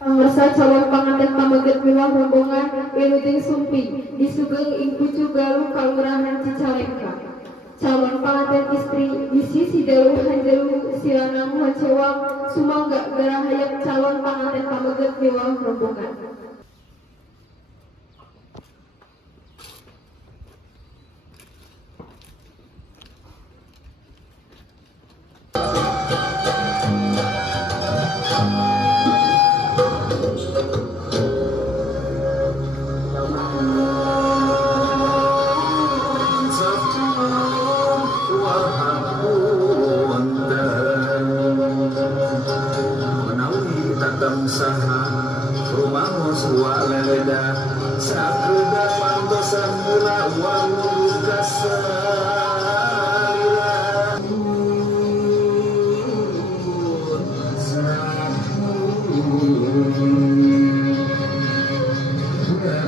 Pamirsa calon panganten pameget miwah rombongan wiluting sumpi di Sugeng ing Pucu Galuh Kalurahan Cicalengka. Calon panganten istri di sisi Daluh Hanjelu Silanang Hacewang sumangga garahayak calon panganten pameget miwah rombongan. Saha rumah muswa leleda sakeda pantosan mula wangun kasalira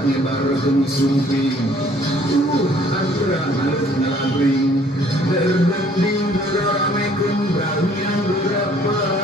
nyebar kemusumping antara halus nabring berbanding beramai kembang yang berapa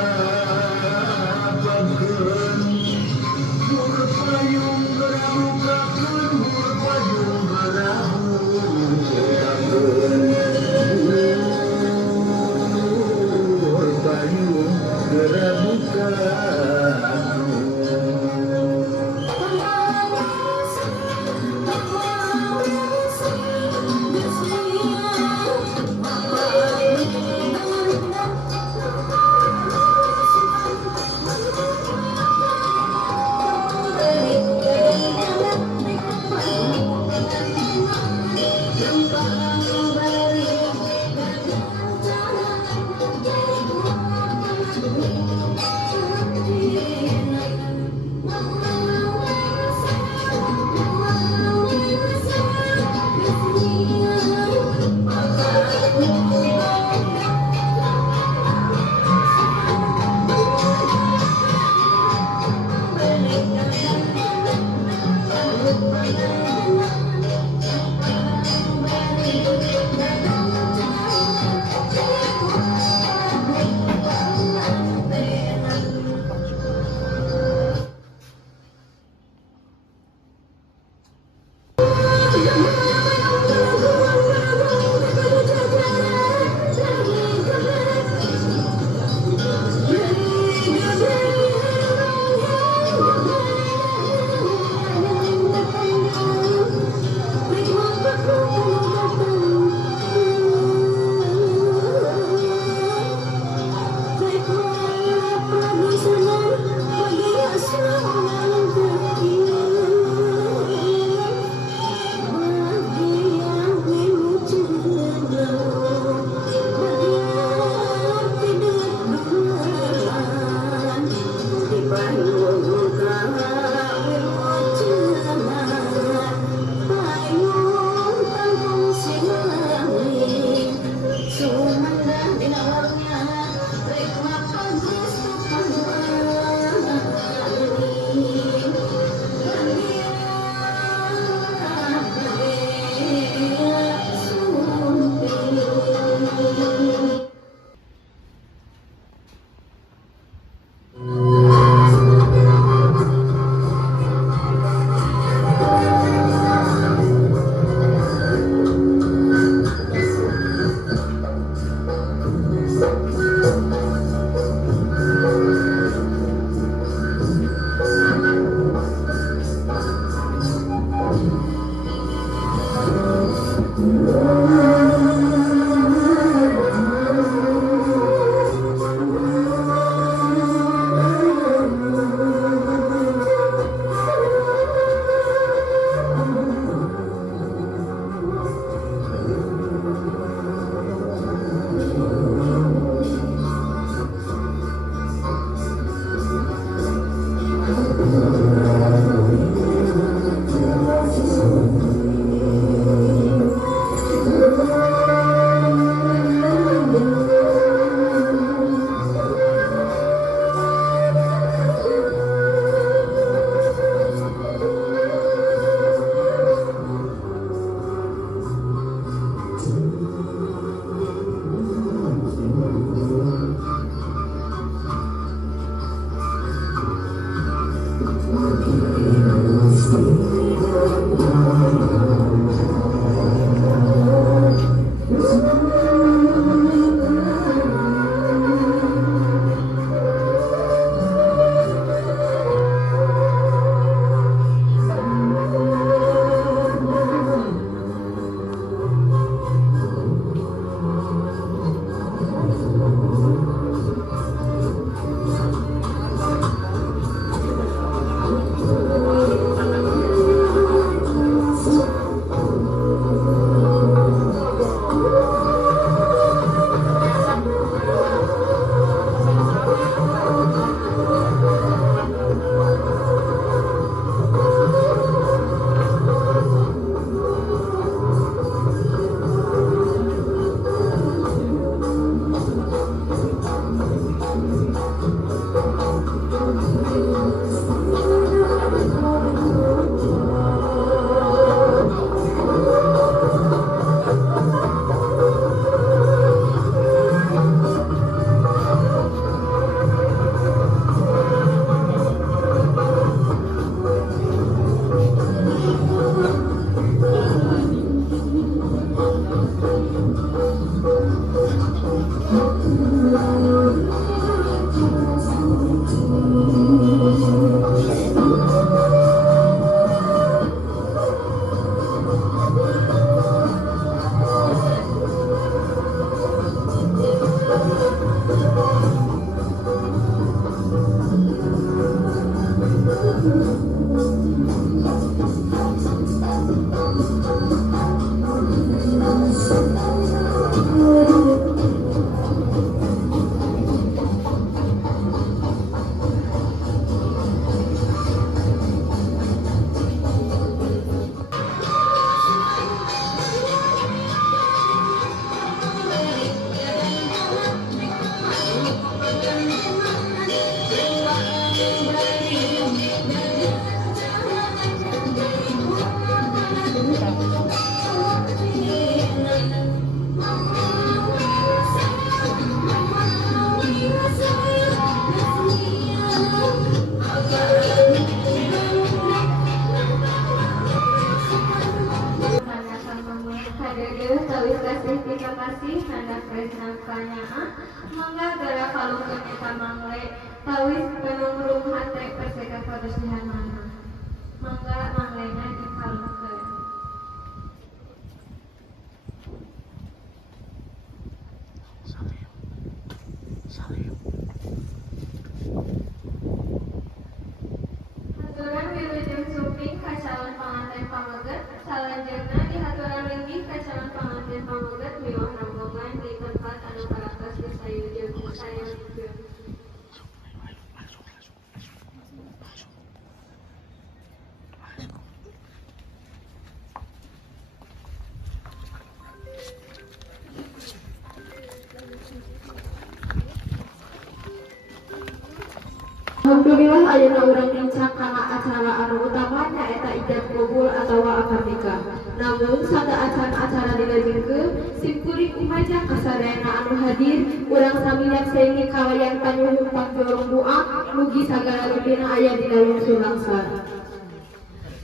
Alhamdulillah ayeuna urang rincang kana acara anu utama nyaeta ijab kabul atawa akad nikah. Namun sada acara dilajengkeun simkuring umaja kasadayana anu hadir urang sami nyakseni kawayan panyuhun pangtulung doa mugi sagala lempina aya di dalam sulangsa.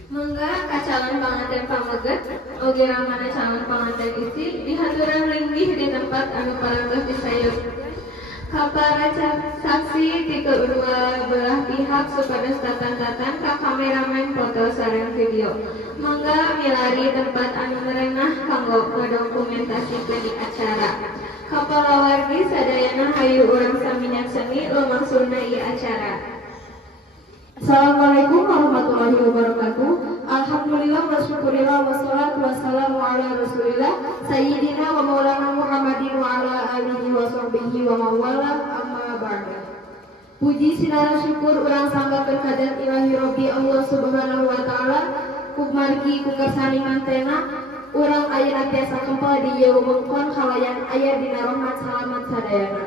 Mangga kacalan panganten pameget oge ramana calon panganten istri dihaturan linggih di tempat anu parangtos disayeup. Kapara saksi di kedua belah pihak supados tatan-tatan ka kameramen foto sareng video. Mangga milari tempat anu merenah kanggo ngadokumentasikeun di acara. Kapalawargi sadayana hayu urang sami nyakseni lumangsungna ieu acara. Assalamualaikum warahmatullahi wabarakatuh. Alhamdulillah wa syukurillah wassalatu wassalamu ala rasulillah sayyidina wa maulana Muhammadin wa ala alihi wa sahbihi wa mawala amma ba'da. Puji sinara syukur urang sanggakeun kadat ilahi Rabbi Allah subhanahu wa ta'ala kumargi kukersani mantena urang ayeuna tiasa kempel di ieu wewengkon halayan aya dina rahmat salamet sadayana.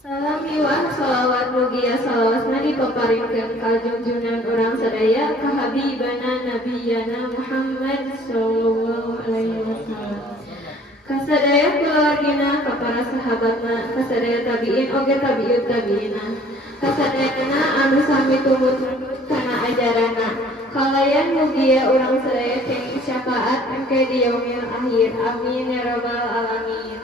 Salam iwan salawat mugia salawasna dipaparingkeun ka junjungan urang sadaya ka habibana nabiyana Muhammad sallallahu alaihi wasallam. Ka sadaya keluargina, ka para sahabatna, ka sadaya tabiin oge tabiut tabiina. kasadayana anu sami tumut kana ajarana kalayan mugia urang sadaya keng syafaat engke di yaumil akhir amin ya rabbal alamin.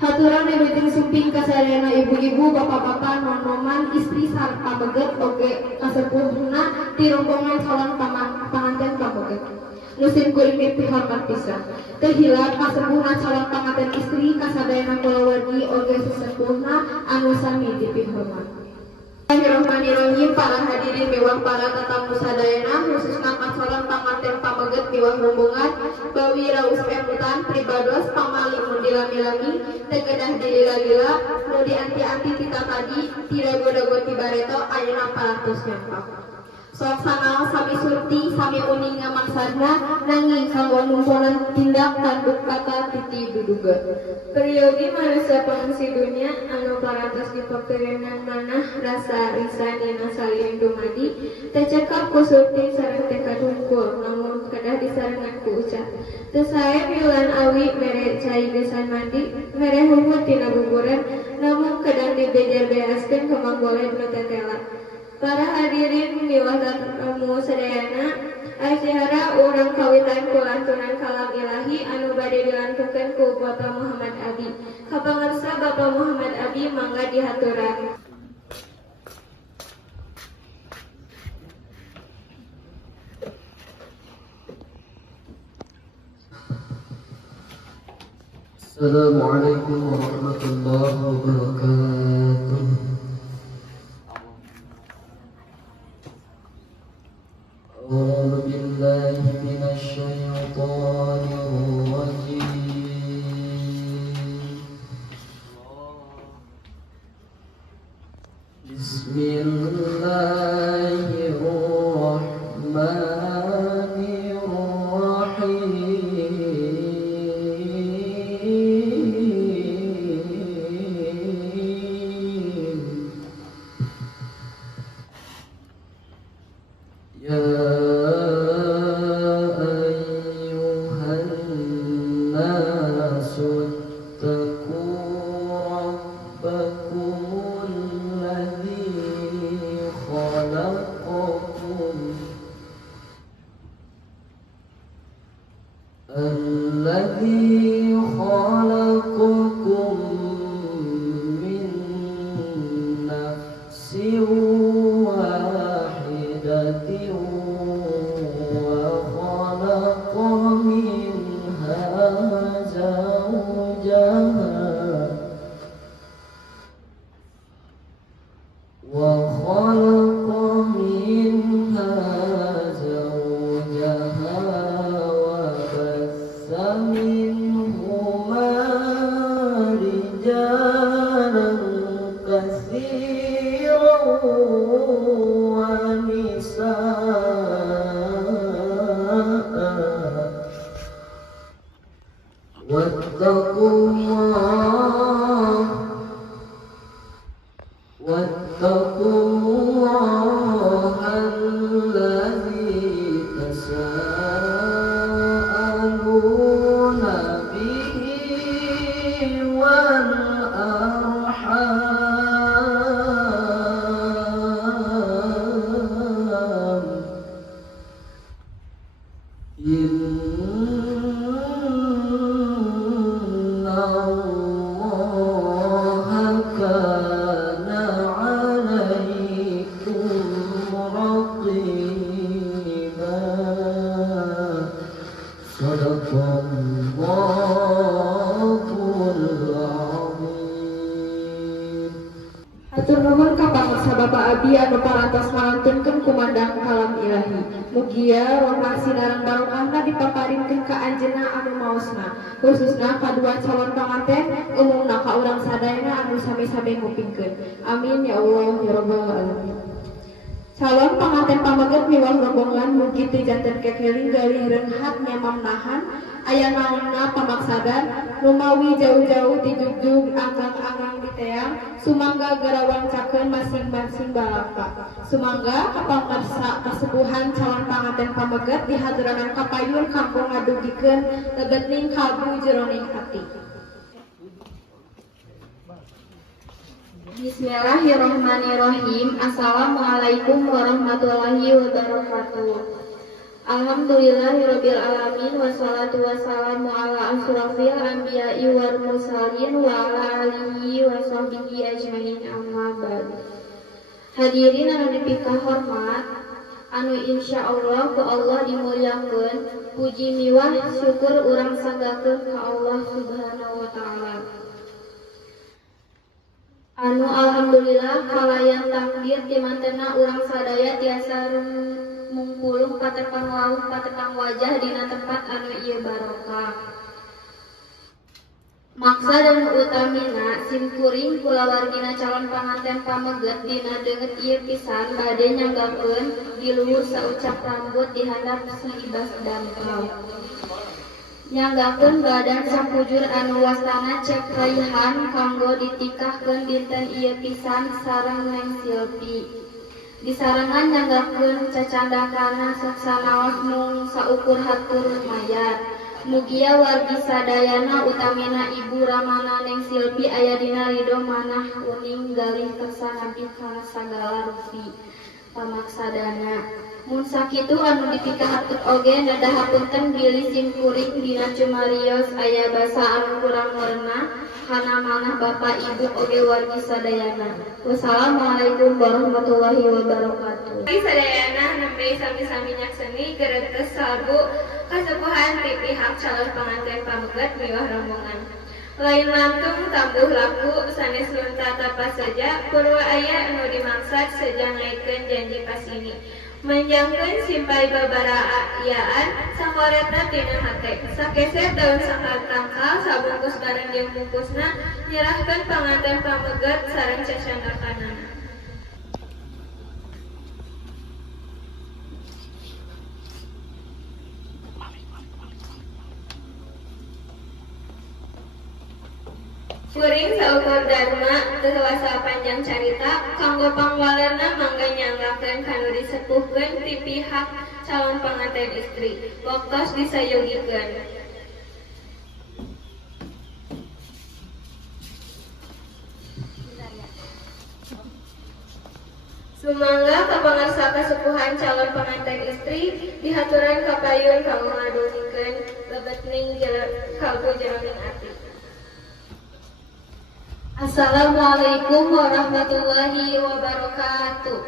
Haturan miluting sumping kasadayana ibu-ibu bapak-bapak nonoman istri sareng pameget oge kasepuhna ti rombongan calon panganten pameget musim kulimit pihormat pisan teu hilap kasepuhna calon panganten istri kasadayana kulawargi oge sesepuhna anu sami dipihormat. Bismillahirrahmanirrahim. Para hadirin miwah para tatamu sadayana khususna calon panganten pameget miwah rombongan bawi raus emutan pribados pamali mun dilami-lami tegedah dilila-lila nu dianti-anti tita tadi tidak goda-goda tibareto ayeuna parantos nyampak sok sangaos sami surti sami uning ngamaksana nanging kanggo numponan tindak tanduk kata titi duduga periogi manusia pengungsi dunia anu parantos dipakeureunna manah rasa risa dina saliyang dumadi tecekap ku surti sareng teh kadungkul namun kedah disarengan ku ucap teu sae miulan awi mere cai gesan mandi mere humut tina guguran namun kedah dibejer-beaskeun ka manggolen nu tetela. Para hadirin miwah tamu sadayana acara urang kawitan kulantunan kalam ilahi anu bade dilantunkeun ku Bapak Muhammad Abi. Kapangarsa Bapak Muhammad Abi mangga dihaturan. Assalamualaikum warahmatullahi wabarakatuh. أعوذ بالله من الشيطان الرجيم. بسم الله الرحمن الرحيم. يا الذي خلقكم من نفس واحدة وخلق منها زوجها منهما رجالا كثيرا ونساء واتقوا الله الذي تساءلون به والأرحام إن الله كان عليكم رقيبا. صدق الله العظيم. Hatur nuhun ka pangreksa Bapak Abi anu parantos ngalantunkeun kumandang kalam ilahi. Mugia roh sinareng barokahna dipaparinkeun ka anjeunna anu maosna, khususna kadua calon panganten umumna ka urang sadayana anu sami-sami ngupingkeun. Amin ya Allah ya rabbal alamin. Calon panganten pameget miwah rombongan mugi teu janten kekeling galih reunghat nyamamnahan aya naonna pamaksadan numawi jauh-jauh di jugjug anggang-anggang di teang sumangga garawancakeun masing-masing balaka. Sumangga kapangarsa kasepuhan calon panganten pameget di haduranan kapayun kampung ngadugikeun lebetning kalbu jeroning hati. Bismillahirrahmanirrahim. Assalamualaikum warahmatullahi wabarakatuh. Alhamdulillahirabbil alamin wassalatu wassalamu ala asyrofil anbiya'i wal mursalin wa ala alihi wa sahbihi ajmain amma ba'd. Hadirin anu dipika hormat, anu insyaallah ku Allah dimuliakeun, puji miwah syukur urang sanggakeun ka Allah Subhanahu wa taala. Anu alhamdulillah kalayan takdir di mantena urang sadaya tiasa mungpulung patepang lauh patepang wajah dina tempat anu ieu barokah. Maksa dan utamina simkuring kulawargina calon panganten pameget dina deungeut ieu pisan bade nyanggakeun di luhur saucap rambut di handap saibas dampal. Nyanggakeun badan sapujur anu wastana cek raihan kanggo ditikahkeun dinten ieu pisan sareng Neng Silpi. Disarengan nyanggakeun cacandakana saksanaos mung saukur hatur mayat. Mugia wargi sadayana utamina Ibu Ramana Neng Silpi aya dina ridho manah uning galih kersanabi kana sagala rupi pamaksadana. Mun sakitu anu ditikah oge nadahapunten bilih simkuring dina cumarios aya basa anu kurang warna kana manah Bapak Ibu oge wargi sadayana. Wassalamualaikum warahmatullahi wabarakatuh. Sadayana nembe sami-sami nyakseni geretes salbu kasepuhan ti pihak calon panganten pameget miwah rombongan. Lain lantung tambuh laku sanes luntata pas saja purwa aya anu dimaksad saja ngaitkeun janji pasini. Menjangkeun simpai babaraayaan sakoretna tina hate. Sakeset daun sangkal tangkal sabungkus bareng jeung bungkusna nyerahkeun panganten pameget sareng cacandakanana. Kuring saukur dharma teu wasa panjang carita kanggo pangwalerna mangga nyanggakeun kanu disepuhkeun ti pihak calon panganten istri. Waktos disayogikeun. Sumangga kapangarsa kasepuhan calon panganten istri dihaturan kapayun kanggo ngadulikeun lebetning kalbu jroning ati. Assalamualaikum warahmatullahi wabarakatuh.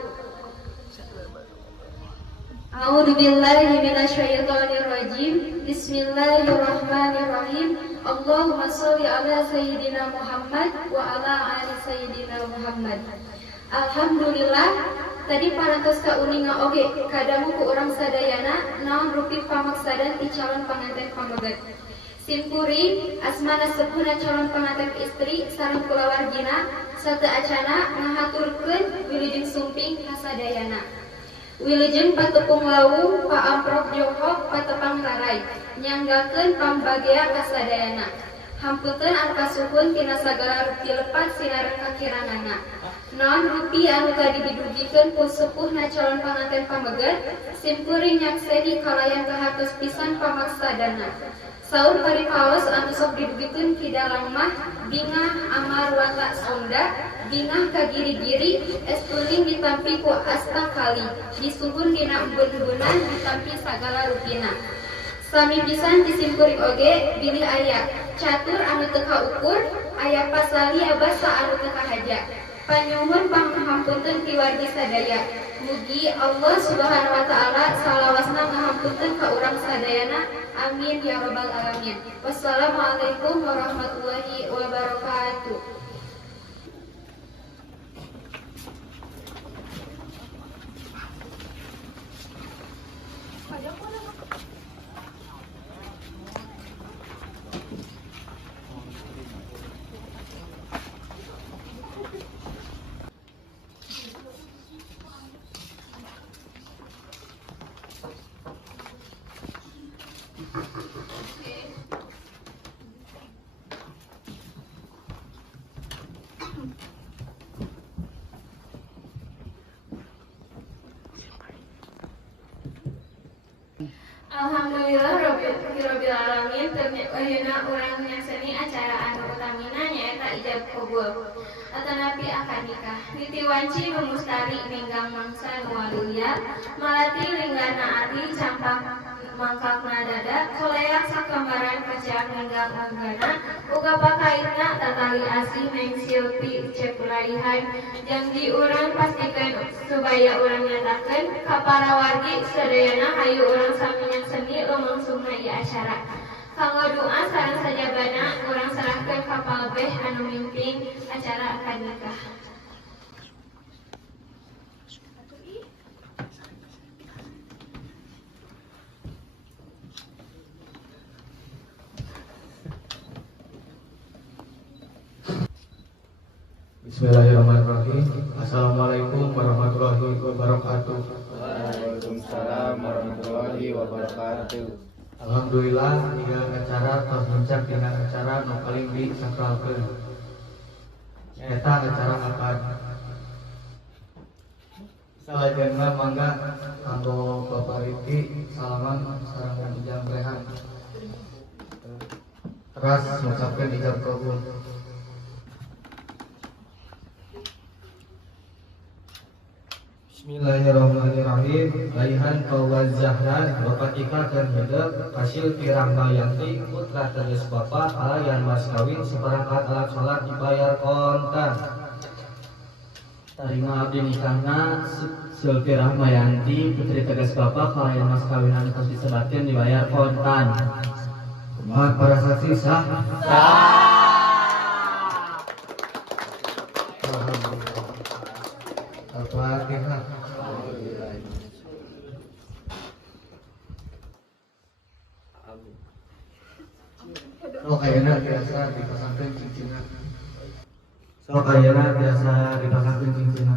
A'udzu billahi minasyaitonir rajim. Bismillahirrahmanirrahim. Allahumma shalli ala sayyidina Muhammad wa ala ali sayyidina Muhammad. Alhamdulillah tadi parantos ka uninga oge kadamu ku urang sadayana naon rupi pamaksadan ti calon panganten pameget. Simkuring asmana sepuhna calon panganten istri sareng kulawargina sarta acana ngahaturkeun wilujeng sumping kasadayana. Wilujeng patepung lawung paamprok johok patepang rarai nyanggakeun pambagea kasadayana. Hampunten anu kasuhun tina sagala rupi lepat sinareng kakiranana. Naon rupi anu tadi didugikeun ku sepuhna calon panganten pameget simkuring nyakseni kalayan kahartos pisan pamaksadana. Saur paripaos anu sok didugikeun ki dalang mah bingah amar wata sonda bingah kagiri-giri estuling ditampi ku asta kali disuhun dina embun-embunan ditampi sagala rupina. Sami pisan disimkuring oge bilih aya catur anu teu kaukur aya pasali abasa anu teu kahaja. Panyuhun pangahampunten ti wargi sadaya. Mugi Allah Subhanahu wa taala salawasna ngahampunten ka urang sadayana. Amin ya rabbal alamin. Wassalamualaikum warahmatullahi wabarakatuh. Alhamdulillah rabbil alamin ternyata urang nyakseni acara anu utamina nyaeta ijab qabul. atanapi akad nikah. Nitiwanci memustari ninggang mangsa nualuya, malati linggana ati campak mangkakna dada, koleak sakambaran kecak ninggang unggana, uga pakaitna tatali asih neng silpi cepulaihan, janji urang pastikan supaya urang nyatakan kapara wargi sadayana hayu urang saminyak seni lumangsungna ieu acara. Kanggo doa sareng sajabana urang serahkeun ka palebeh anu mimpin acara akad nikah. Bismillahirrahmanirrahim. Assalamualaikum warahmatullahi wabarakatuh. Waalaikumsalam warahmatullahi wabarakatuh. Alhamdulillah hingga acara tos muncak dina acara nu paling disakralkeun. Eta acara akad. Salajengna mangga kanggo Bapak Rifki salaman sareng ujang rehan. Teras ngucapkeun ijab kabul. Bismillahirrahmanirrahim. Raihan Fawaz Zahran Bapak Ika keur hideuk hasil Rahmayanti putra teges Bapak alayan mas kawin seperangkat alat salat dibayar kontan. Tarima abdi nikahna Sulfi Rahmayanti putri teges Bapak alayan mas kawinan tos disebatkeun dibayar kontan. Kumaha para saksi sah? Al-Fatihah. Sok ayeuna biasa dipasangkeun cincinna. Sok ayeuna biasa dipasangkeun cincinna.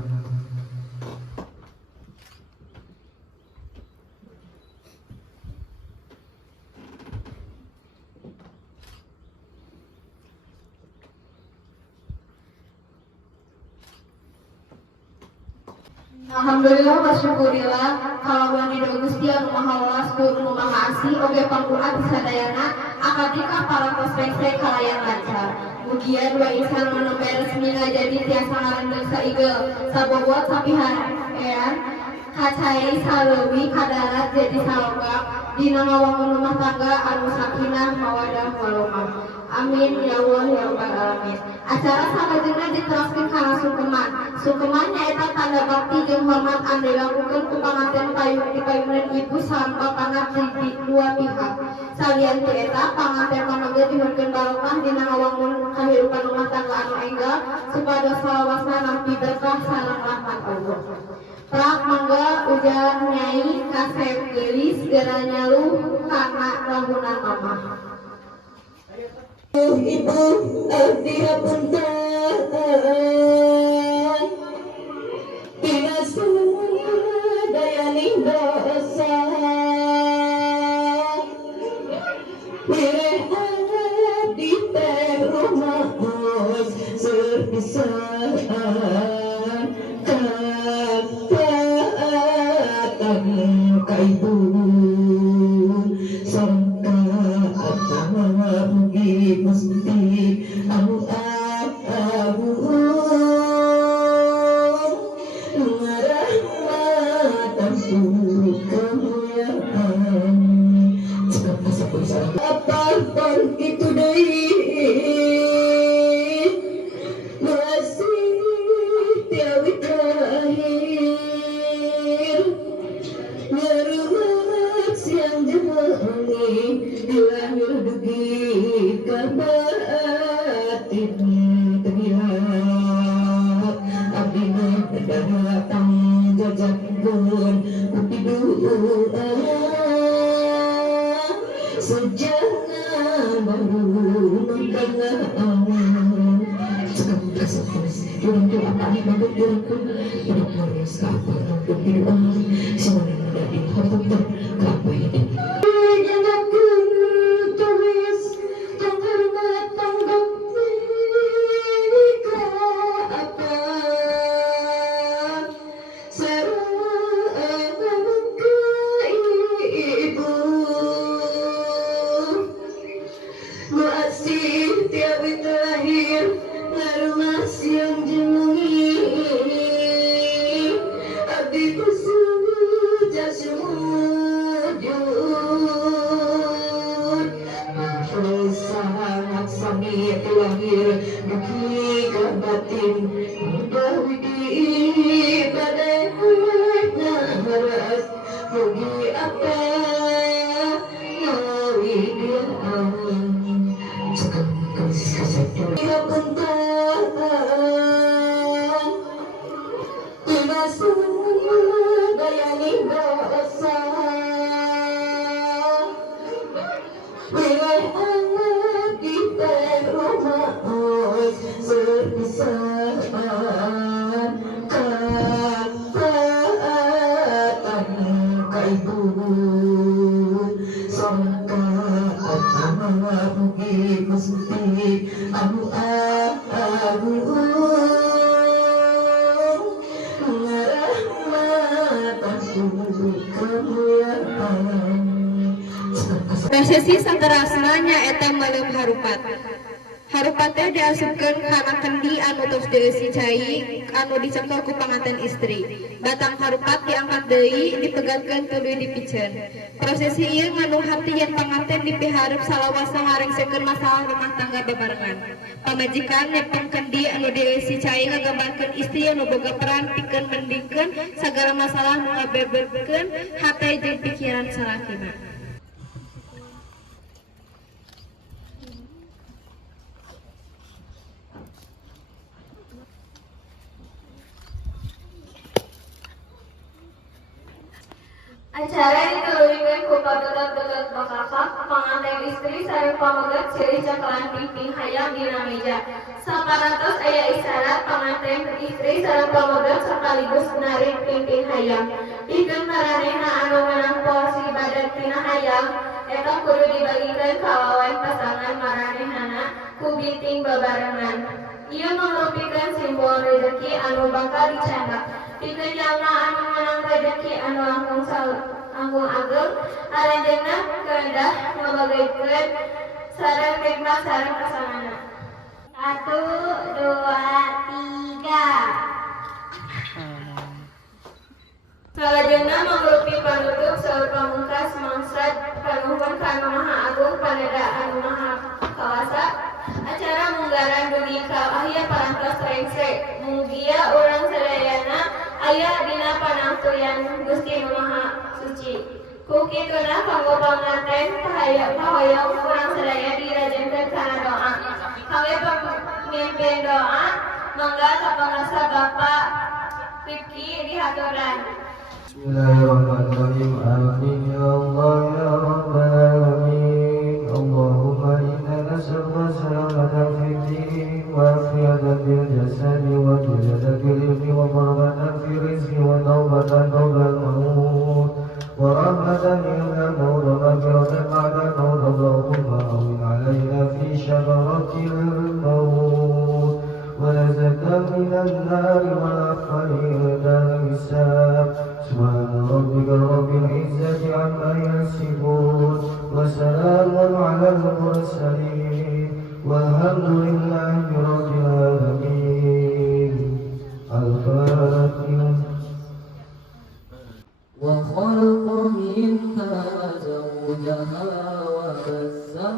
Alhamdulillah wa syukurillah kalawan di Gusti anu Maha Welas tur nu Maha Asih oge pangkuat sadayana akad nikah para prospek kalayan lancar. Mugian wa insan menembe resmina jadi tiasa ngarendeng saigel sabobot sapihan ean kacai saleuwi kadarat jadi salonggak dina ngawangun rumah tangga anu sakinah mawadah warahmah. Amin ya Allah ya rabbal alamin. Acara salajengna diteruskeun kana sungkeman. Sungkeman nyaeta tanda bakti jeung hormat anu dilakukeun ku panganten payunan ibu sareng papangat di dua pihak. Salian ti eta panganten pamangga dihunkeun barokah dina ngawangun kahirupan rumah tangga anu enggal supados salawasna nampi berkah sareng rahmat Allah. Prak mangga ujar Nyai Kasep Gelis geura nyaluh kana rahunan mamah. Ibu abdi hapunten tina sadayaning dosa mireh abdi teh rumaos sepisan kataatan ka ibu sangka atama mugi mesti anu abu ngarahmatan kemuliaan cekap kasapun sareng apapun itu deui masih tiawi terakhir ngerumat siang jemangi dilahir dugi kabatin terlihat abdina datang jajakeun upi doa sejangan baru mendengar cekap kasapun urang doa tadi bangun urangkeun urang ngurus ka apa urang doa simana dari hapunten ka apa ini jangakeun tulis jang hormat tanggapni ka apa sareng ka ibu masih tiap lahir ngarumah siang sujud sangat sami lahir mugi ka batin mugi badai haras mugi apa ngawidian ya bentang ibasun dayani dosa wilayah anak kita rumah berpisah kataatan kaibun sangkaan amat mugi kusti anu ngarahmatan kemuliaan. Prosesi saterasna nyaeta maleum harupat. Harupat teh diasupkeun kana kendi anu tos dieusi cai anu dicekel ku panganten istri. Batang harupat diangkat deui dipegatkeun tuluy dipiceun. Prosesi ieu nganuhati yen panganten dipihareup salawasa ngarengsekeun masalah rumah tangga bebarengan. Pamajikan nepeng kendi anu dieusi cai ngagambarkeun istri anu boga peran pikeun mendingkeun sagala masalah nu ngabeberkeun hate jeung pikiran salakina. Acara dituluykeun ku pabetot-betot bakakak, panganten istri sareng pamegat silih cakalan piping hayam dina meja. Saparantos aya isyarat panganten istri sareng pamegat sakaligus narik piping hayam. Pikeun maranehna anu meunang porsi badag tina hayam eta kudu dibagikeun ka wawen pasangan maranehanna ku binting bebarengan. Ieu mangrupikeun simbol rezeki anu bakal dicandak. Pikeun jalma anu meunang rezeki anu langkung ageng, aranjeunna keundah ngabagikeun sareng nikmat sareng pasanganna. 1, 2, 3. Salajengna mangrupi panutup saur pamungkas mangsad panuhun kana Maha Agung Paneda anu Maha Kawasa. Acara munggaran dugi ka ahya parantos rengse mugia urang sadayana aya dina panangtuyan Gusti Nu Maha Suci. Ku kituna kanggo panganten pahoyong urang sadaya dirajenkeun kana doa. Kangge pamimpin doa mangga kapangasa Bapak Rifki dihaturan. Bismillahirrahmanirrahim. Amin ya Allah ya rabbal alamin. Allahumma inna nas'aluka salamatan fid din wa afiyatan fil jasadi wa ziyadatan fil ilmi wa barakatan fil rizqi wa tawbatan qabla al-maut wa rahmatan minal maut wa maghfiratan ba'da al-maut. Allahumma awin alaina fi syakaratil maut wa lazatan minan nari wal afari dan hisab. Subhana rabbika rabbil izzati amma yasifun wa salamun alal mursalin walhamdulillahi rabbil alamin. Al-Fatihah. Wa khalaqa minha zawjaha wa bassa